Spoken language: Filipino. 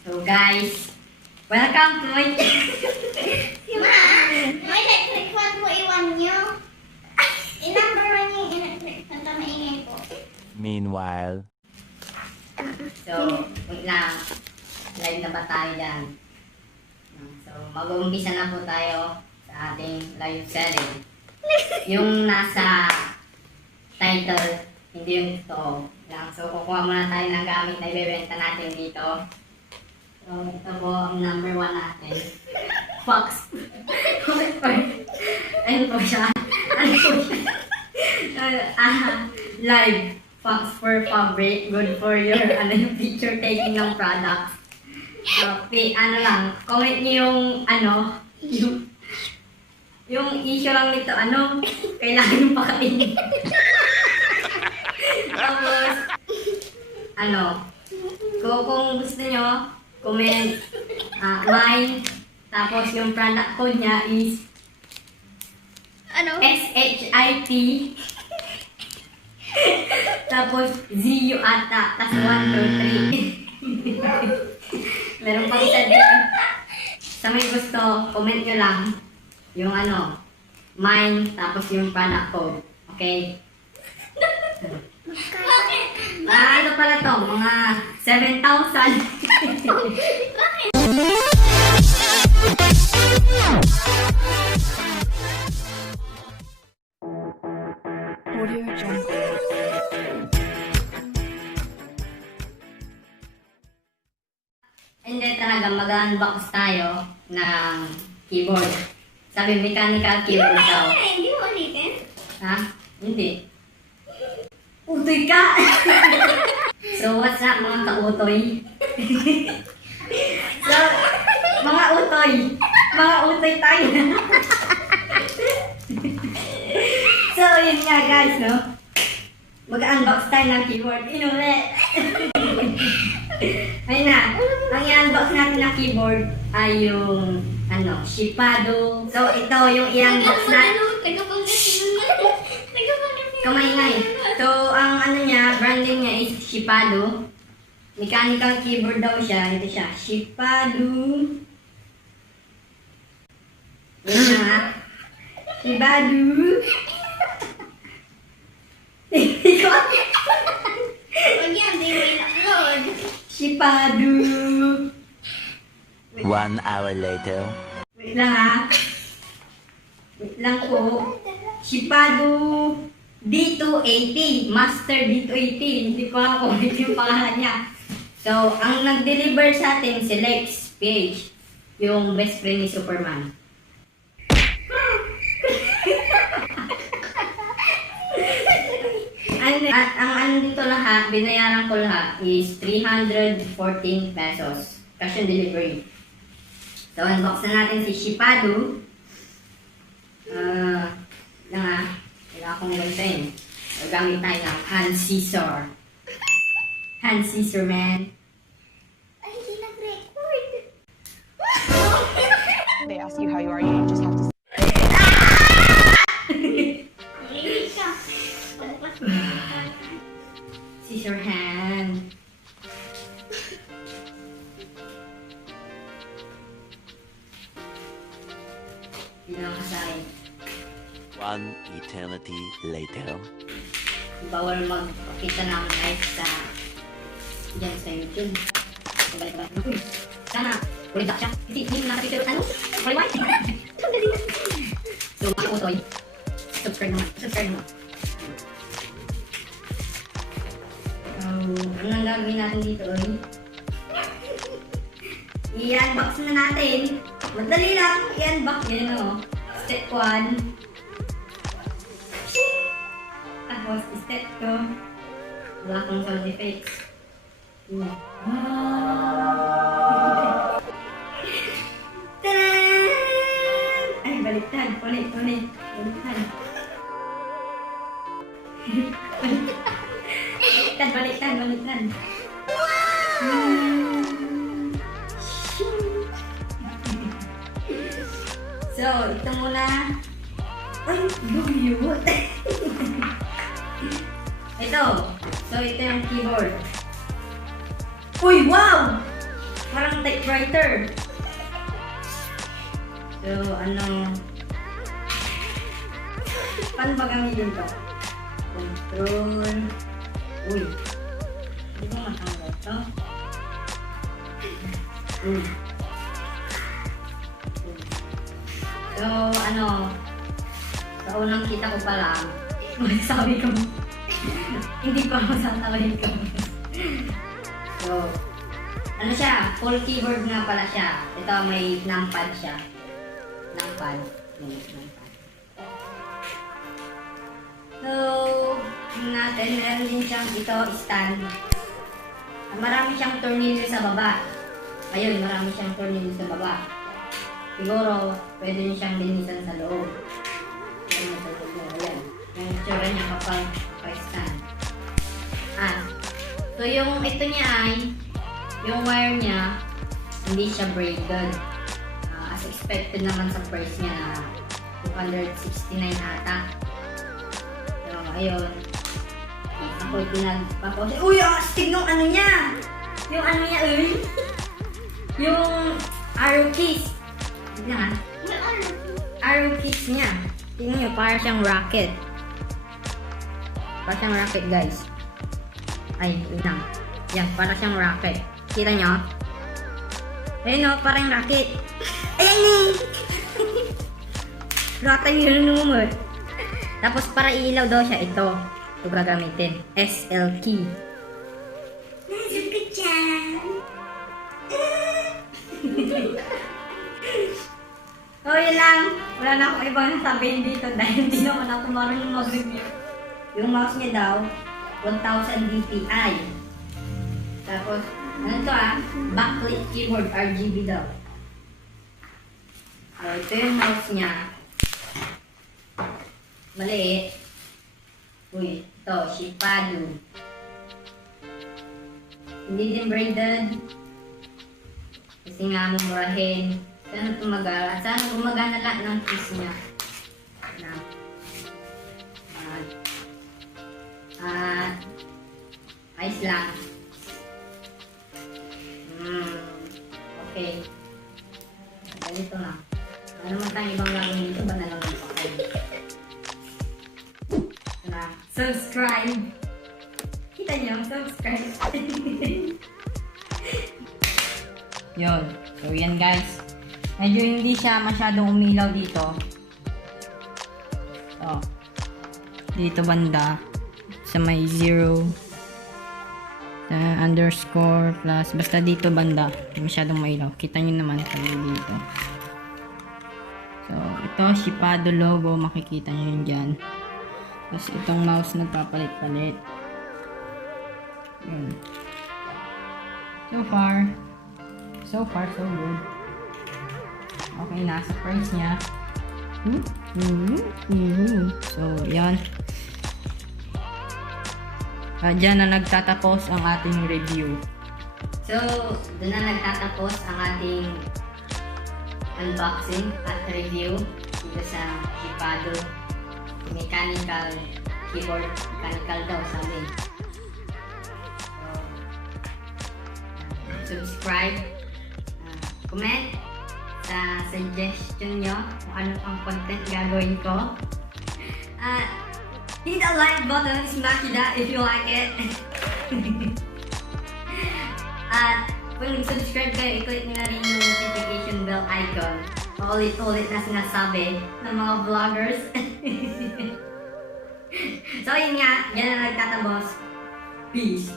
So guys, welcome to my Ma, may electric fan po iwan nyo. I-number man yung electric fan na maingay po. Meanwhile, So, wait lang. Live na ba tayo dyan? So, mag-uumpisa na po tayo sa ating live selling. Yung nasa title, hindi yung totoo lang. So, kukuha muna tayo ng gamit na ibebenta natin dito. So, ito po ang number 1 natin. Fox. Ayun po siya. Ano po siya? Live. Fox for fabric. Good for your yung picture taking ng products. So, ano lang, comment niyo yung yung issue lang nito, kailangan yung pakainin. Tapos, kung gusto nyo, comment, mine, tapos yung product code niya is SHIT, tapos ZU ata, tapos 1, 2, 3. Meron pang isa dito. Sa may gusto, comment nyo lang yung mine, tapos yung product code. Okay? Ano pala to? Mga 7,000. Audio Jungle. Hindi talaga mag-unbox tayo ng keyboard. Sabi mechanical keyboard daw. Hindi mo ulitin. Ha? Hindi. Utoy ka! So what's up mga ka-utoy? So, mga utoy! Mga utoy tayo. So yun nga guys, no? Mag-unbox tayo ng keyboard. Inuli! Ayun na, ang i-unbox natin na keyboard ay yung Shipado. So ito yung i-unbox natin. Kamay-ngay. So ang niya, branding niya is Shipado. Mechanical keyboard daw siya. Ito siya, Shipado. Yun na nga. Shipado. Huwag yan, di mo in-upload. Shipado. 1 hour later. Wait lang ha. Wait lang po. Shipado D280. Master D280. Hindi ko alam kung ito yung pangalan niya. So, ang nag-deliver sa atin si Lex Page. Yung best friend ni Superman. Ang dito lahat, binayaran ko lahat is 314 pesos. Cash on delivery. So, unbox na natin si Shipado. Kailangan kong ganito. So, gamit tayo ng hand scissor. Hand scissor, man. Ay, hindi nag-record. They ask you how you are, you just have to Maingay ka. Scissor hand. Pinakasahin. 1 eternity later. Bawal magpakita ng live dyan sa YouTube. Balik-balik na. Uy, sana, ulit siya. Hindi mo nakapicture. Why? So, mga utoy. Subscribe naman. Anong gagawin natin dito, oy? I-unbox na natin. Madali lang. I-unbox yan, Step 1. Tapos, step 2. Wala akong sound effects. Tadaan! Ay, baliktad. Ulit. Baliktad. Baliktad. So, ito muna. Ay, buyot. Ito. So, ito yung keyboard. Uy, wow! Parang typewriter. So, ano... Paano ba gamitin to? Control... Uy. Hindi mo matanggal to. So, ano... Sa unang kita ko pa lang, sabi ko, hindi ko masasawin ko. So, ano siya? Full keyboard nga pala siya. Ito may numpad siya. Numpad. Numpad. So, tingnan natin. Meron din siyang ito, stand. Marami siyang tornilyo sa baba. Ayun, marami siyang tornilyo sa baba. Siguro, pwede niyo siyang linisan sa loob. Ayan. Yung itsura niya kapag stand. So yung ito niya ay, yung wire niya, hindi siya braided. As expected naman sa price niya na 269 ata. So, ayun. Ako pinagpapost. Uy, astig nung ano niya! Yung ano niya, uy! Yung arrow keys. Tignan. Arrow keys niya. Tingnan nyo, para siyang rocket. Para siyang rocket, guys. Ay, yun lang. Yan, para siyang rocket. Kita nyo? Ayun o, parang rocket. Ayan eh! Rocket yun numot. Tapos para ilaw daw siya, ito. Ito gagamitin. SL key. Nasaan ka dyan? So, yun lang. Wala na akong ibang nasabihin dito dahil hindi naman ako marunong mag-review. Yung mouse niya daw, 1000 dpi. Tapos, ano to backlit keyboard, RGB daw. So, ito yung mouse niya. Maliit. Uy, ito, Shipado. Hindi din braided. Kasi nga mumurahin. Sana gumagana lahat ng keys niya. Ayos lang. Okay. Ganito na. Ano naman tayong ibang gagawin dito? Ba na lang ako? Subscribe! Kita niyo? Subscribe! Yun. So, yan guys. Medyo hindi siya masyadong umilaw dito. So, dito banda. Sa may 0. Underscore plus. Basta dito banda. Hindi masyadong mailaw. Kita nyo naman kami dito. So, ito. Shipado logo. Makikita nyo yun dyan. Tapos itong mouse nagpapalit-palit. Yun. So far, so good. Okay na sa price niya. So, yan. Diyan na nagtatapos ang ating review. So, doon na nagtatapos ang ating unboxing at review dito sa Shipado mechanical keyboard. Mechanical daw sabi. So, subscribe, comment sa suggestion nyo kung ano pang content gagawin ko. Hit the like button, smash that if you like it. At kung subscribe kayo, i-click nyo na rin yung notification bell icon. Paulit-ulit na sinasabi ng mga vloggers. So yun nga, yan na nagtatapos. Peace.